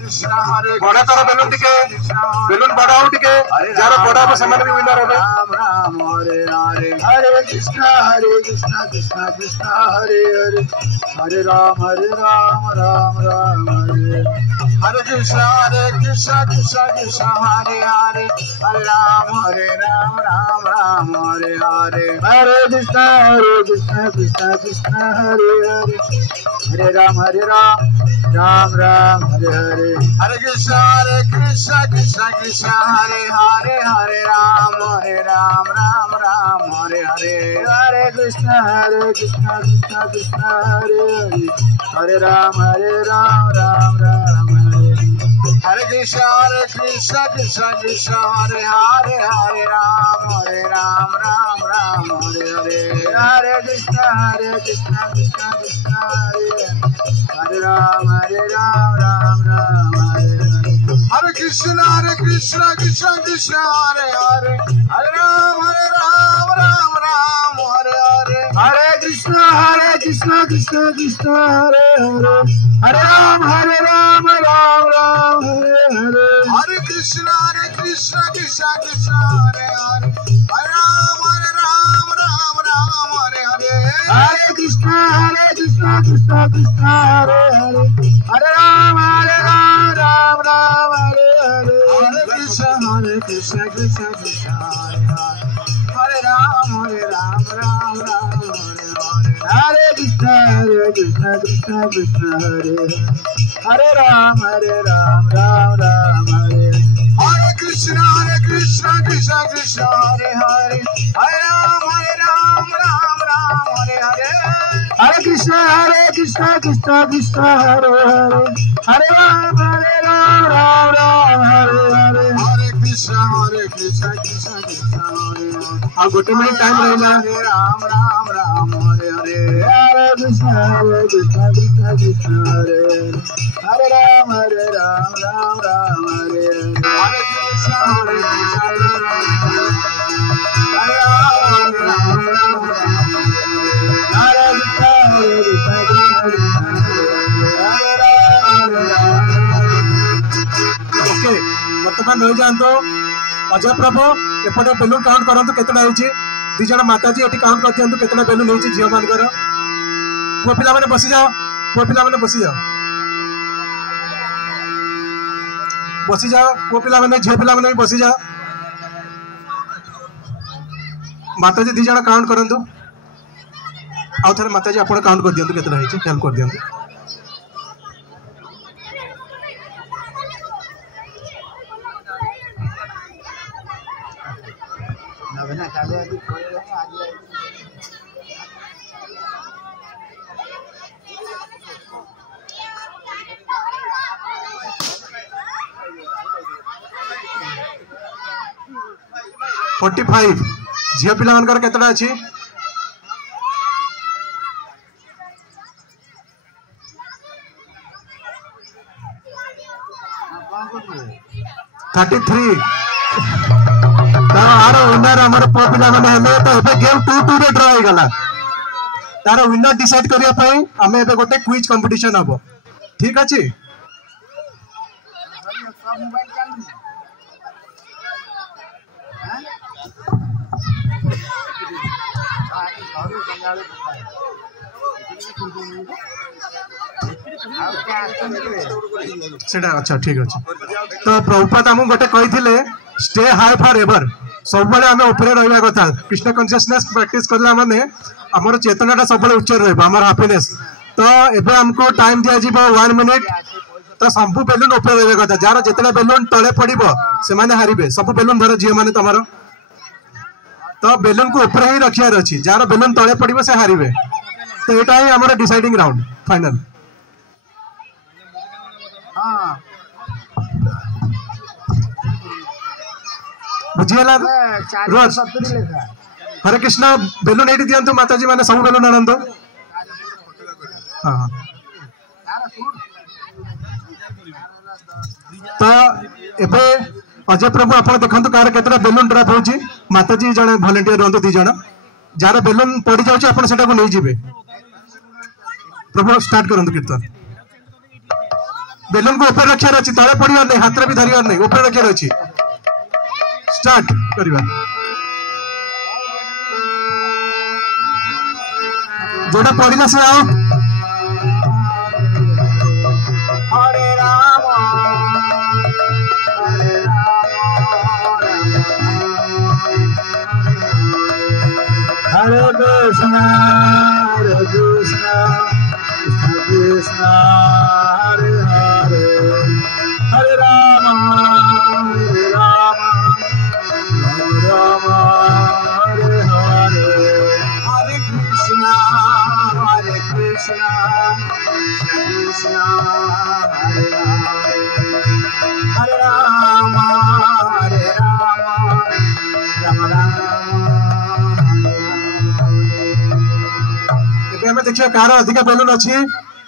बड़ा तर बेलून टिके बेलून बड़ा हो टिके जार बड़ा हो समान भी विनर होबे। राम राम हरे हरे हरे कृष्णा कृष्णा कृष्णा हरे हरे हरे राम राम राम हरे कृष्णा कृष्णा कृष्णा हरे हरे हरे राम राम हरे हरे हरे कृष्णा कृष्णा कृष्णा हरे हरे हरे राम राम राम हरे हरे हरे कृष्णा कृष्णा कृष्णा हरे हरे हरे राम राम हरे हरे हरे कृष्णा कृष्णा कृष्णा हरे हरे हरे राम राम हरे हरे कृष्णा कृष्णा कृष्णा हरे हरे हरे राम राम हरे हरे हरे कृष्णा कृष्णा कृष्णा हरे हरे राम राम हरे हरे हरे कृष्णा कृष्णा कृष्णा हरे हरे हरे राम राम हरे हरे हरे कृष्णा कृष्णा कृष्णा हरे हरे हरे राम राम हरे हरे हरे कृष्णा कृष्णा कृष्णा हरे हरे हरे राम राम हरे हरे हरे कृष्णा कृष्णा कृष्णा हरे हरे हरे राम राम हरे हरे हरे कृष्णा कृष्णा कृष्णा हरे हरे हरे राम राम हरे हरे हरे कृष्णा कृष्णा कृष्णा हरे हरे राम राम हरे हरे कृष्णा कृष्णा कृष्णा हरे हरे हरे राम हरे हरे हरे कृष्णा कृष्णा कृष्णा हरे हरे हरे राम राम हरे हरे हरे कृष्णा कृष्णा कृष्णा हरे हरे गोटे मिनट टाइम रहना। राम हरे हरे हरे कृष्णा कृष्णा कृष्णा हरे हरे राम राम हरे हरे कृष्णा ओके बर्तमान रही जातु अजय प्रभु एपटे बेलून काउंट करंतु केतडा होईची दी जण माताजी एटी काउंट कर दियंतु केतडा बेलून होईची झियो मानकर पुओ पिला माने बसी जाओ पुओ पिला माने बसी जाओ पुओ पिला माने झियो पिला माने बसी जाओ माताजी दी जण काउंट करंतु आउ थरे माताजी आपण काउंट कर दियंतु केतडा होईची हेल्प कर दियंतु। नवना काले अभी कोई आज 45 झियो पिला मानकर केतडा अछि 33 तार आर विनर हमर पो पिला माने हमें तो एबे गेम 2-2 रे ड्रा हो गला तार विनर डिसाइड करिया पई हमें एबे गोटे क्विज कंपटीशन हबो ठीक अछि। सेटा अच्छा ठीक अछि तो प्रभुपाद हमु गोटे कहिथिले स्टे हाई फॉर एवर सब बेले हमें ऊपर रहबा कथा कृष्ण कॉन्शियसनेस प्रैक्टिस करला माने हमर चेतनाटा सब बेले उच्च रहबा हमर हैप्पीनेस तो एबे हमको टाइम दिया जीबो 1 मिनिट तो संपू बेलून ऊपर रहबा कथा जार जेतला बेलून तळे पडिबो से माने हारिबे सब बेलून धर जियो माने तमरो तो बेलून को ऊपर ही रखियार अछि जार बेलून तळे पडिबो से हारिबे तो एटा ही हमर डिसाइडिंग राउंड फाइनल हां बुझियला रोज 470 लेखा हरे कृष्ण बेलून एटी दियंतु माताजी माने सब बेलून आनंदो हां तो एबे अजय प्रभु आपण देखंतु कार केतरा बेलून ड्रॉप होची माताजी जने वॉलंटियर रहंतु दी जण जार बेलून पड़ी जाउची आपण सेटा को नै जिवे प्रभु स्टार्ट करंतु कीर्तन बेलून को ऊपर रखियार अछि तळे पड़ियार नहीं हाथ रे भी धरियार नहीं ऊपर रखियार अछि स्टार्ट करिबा जोड़ा पड़िला से आओ हरे राम हरे कृष्ण कृष्ण कृष्ण हरे हरे हरे राम राम राम हरे हरे हरे कृष्ण कृष्ण हरे हरे हरे राम राम राम हमें देखिए कार अधिक बेलून अच्छी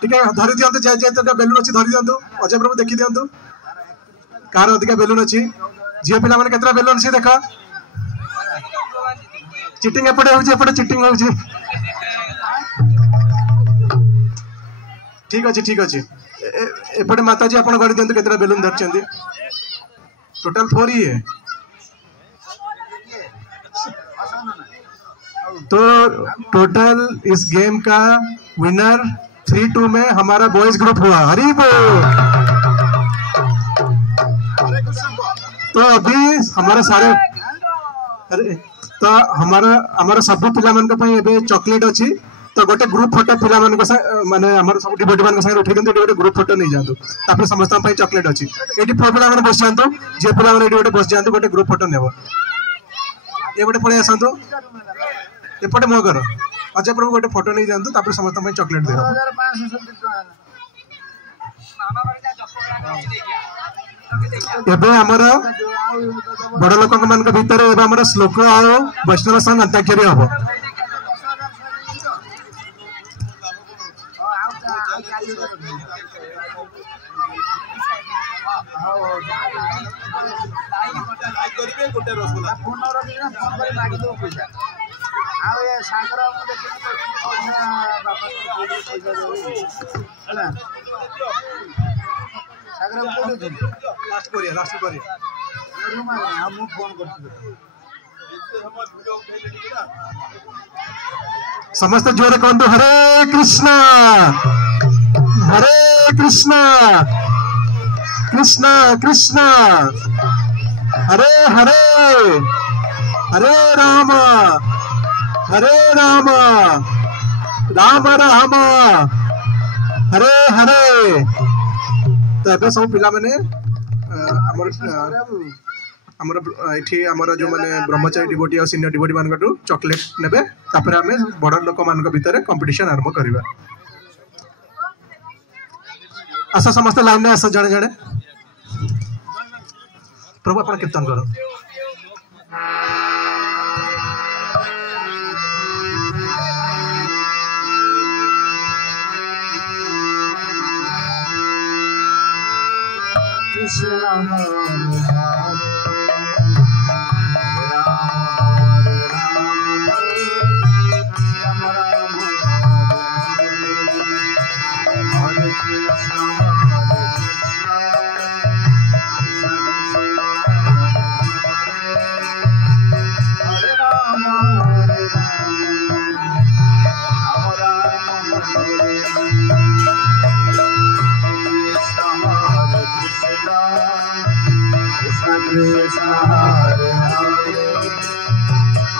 ठीक है धरी दिंतु जे बेलून अच्छी धरी दिंतु अजय प्रभु देखी दिंतु कार अधिक बेलून अच्छी झील पिला मैंने केतरा बेलून अच्छी देख चिटिंग एपटे होउची चिटिंग होउची ठीक अच्छे एपटे माता जी आपण गड़ी दिंतु केतरा बेलून धरचंदी टोटल 4 ही है तो टोटल इस गेम का विनर 3-2 में हमारा बॉयज ग्रुप हुआ हरी बोल। तो अभी हमारे सारे अरे तो हमारा सब पिला मन के पई एबे चॉकलेट अछि तो गोटे ग्रुप फोटो पिला मन को माने हमर सब डिबोटी मन के संग उठै दिंतु गोटे ग्रुप फोटो नहीं जांतु तापर समस्त पई चॉकलेट अछि एटी पिला मन बस जांतु जे पिला मन एटी गोटे बस जांतु गोटे ग्रुप फोटो नेबो ए गोटे पळे आसंतु एपटे मो घर अजय प्रभु गोटे फोटो नहीं जांतु तापर समस्त पई चॉकलेट दे 2500 एबे हमर बड़ लोक मान के भीतर एबे हमर श्लोक आ वैष्णव संग अंताक्षरी हबो समस्त जोरे कहतु हरे कृष्ण कृष्ण कृष्ण हरे हरे हरे राम राम राम हरे हरे तो एबे सब पिला माने हमर एठी हमर जो माने ब्रह्मचारी डिवोटी और सीनियर डिवोटी मान कटू चॉकलेट नेबे तापर हमें बड़ लोक मान के भीतर कंपटीशन आरंभ करबा आसा समस्त लाइन में आसा जड़े जड़े प्रभु अपन कीर्तन करो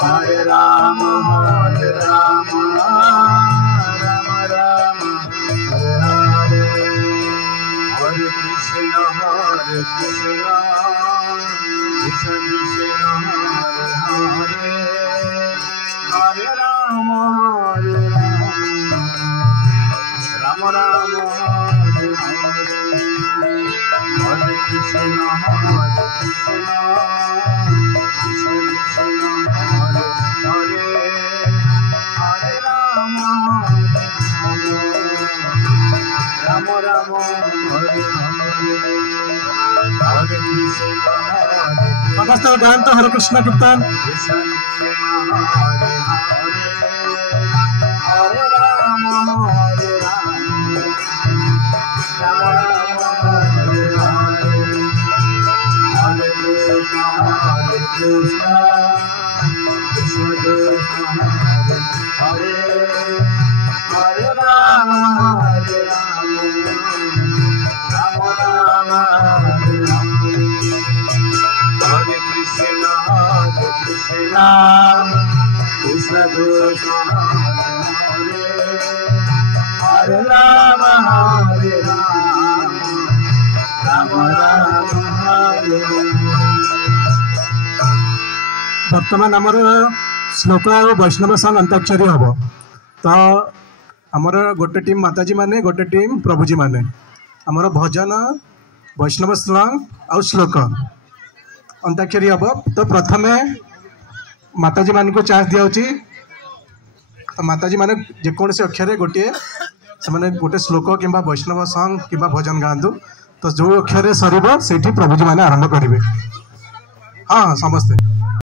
हरे राम राम राम राम हरे हरे हरे कृष्ण कृष्ण कृष्ण हरे हरे हरे राम राम राम हरे हरे हरे कृष्ण राम राम हरे हरे हरे कृष्ण समस्त गान तो हरे कृष्ण कीर्तन कृष्ण कृष्ण हरे हरे हरे राम हरे राम राम राम हरे हरे हरे कृष्ण कृष्ण कृष्ण हरे हरे राम हरे राम राम राम हरे राम हरे कृष्ण कृष्ण कृष्ण हरे हरे राम हरे राम राम राम हरे बर्तमान आमर श्लोक और वैष्णव सॉन्ग अंताक्षरी हम तो आमर गोटे टीम माताजी माने गोटे टीम प्रभुजी माने आमर भजन वैष्णव सॉन्ग और श्लोक अंताक्षरी हम तो प्रथमे माताजी मान को चांस दिया तो माताजी माने जेकोसी अक्षर गोटे से गोटे श्लोक कि वैष्णव सॉन्ग कि भजन गाँतु तो जो अक्षर सर से प्रभुजी माने आरंभ करेंगे हाँ समस्ते।